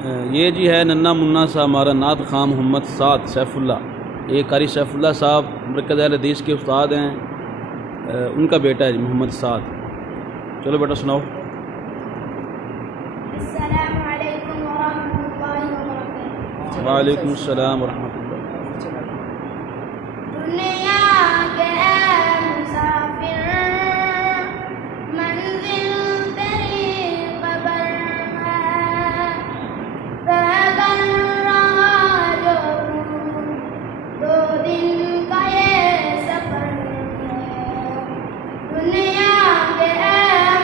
ये जी है नन्ना मुन्ना सा हमारा नात खां मोहम्मद साद सैफुल्ला। ये कारी सैफुल्ला साहब मरकज़ अहल हदीस के उस्ताद हैं, उनका बेटा है मोहम्मद साद। चलो बेटा सुनाओ। अस्सलामु अलैकुम वरहमतुल्लाहि वबरकातुहू। वालेकुम अस्सलाम वरहमतुल्लाह। दुनिया के मुसाफिर मंजिल तेरी कब्र है, रहबर रहा जो दो दिन का ये सफर है। दुनिया के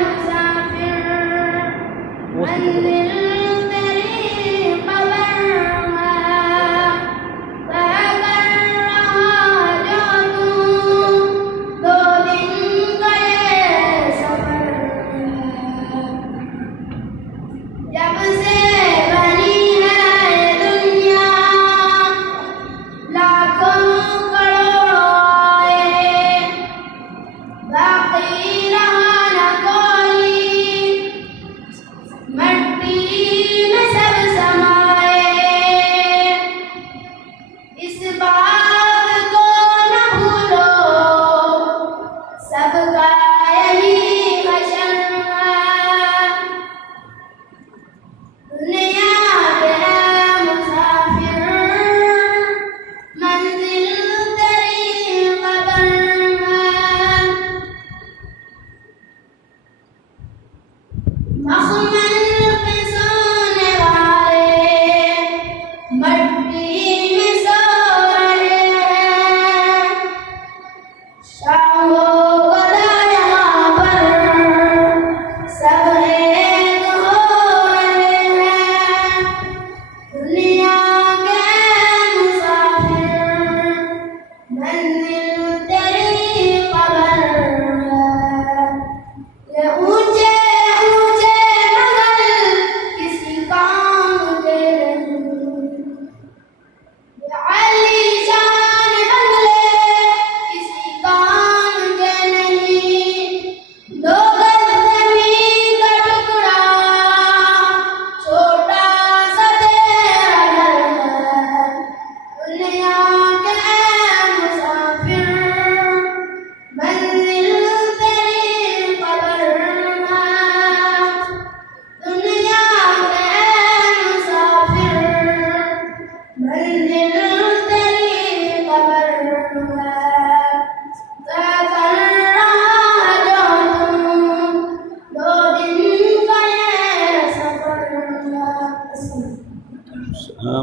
मुसाफिर मंजिल तेरी कब्र है, रहबर रहा जो दो दिन का ये सफर है। जब से बनी है ये दुनिया लाखों करोड़ों आए, बाकी रहा न कोई, मट्टी में सब समाए। इस बात को न भूलो, सबका यही हश्र है। दुनिया के मुसाफिर मंजिल तेरी कब्र है। मखमल पे सोने वाले मट्टी में सो रहे हैं। शाम गदा यहाँ पर सब एक हो रहे हैं। दुनिया के मुसाफिर मंजिल तेरी कब्र है। ये ऊंचे ऊंचे महल किसी काम के नहीं, ये आलीशान बंगले किसी काम के नहीं। दो गज जमीन का टुकड़ा छोटा सा तेरा घर है। दुनिया के मुसाफिर मंजिल तेरी कब्र है। दुनिया के मुसाफिर मंजिल तेरी कब्र है। कर रहा जो दो दिन का ये सफर है। हाँ।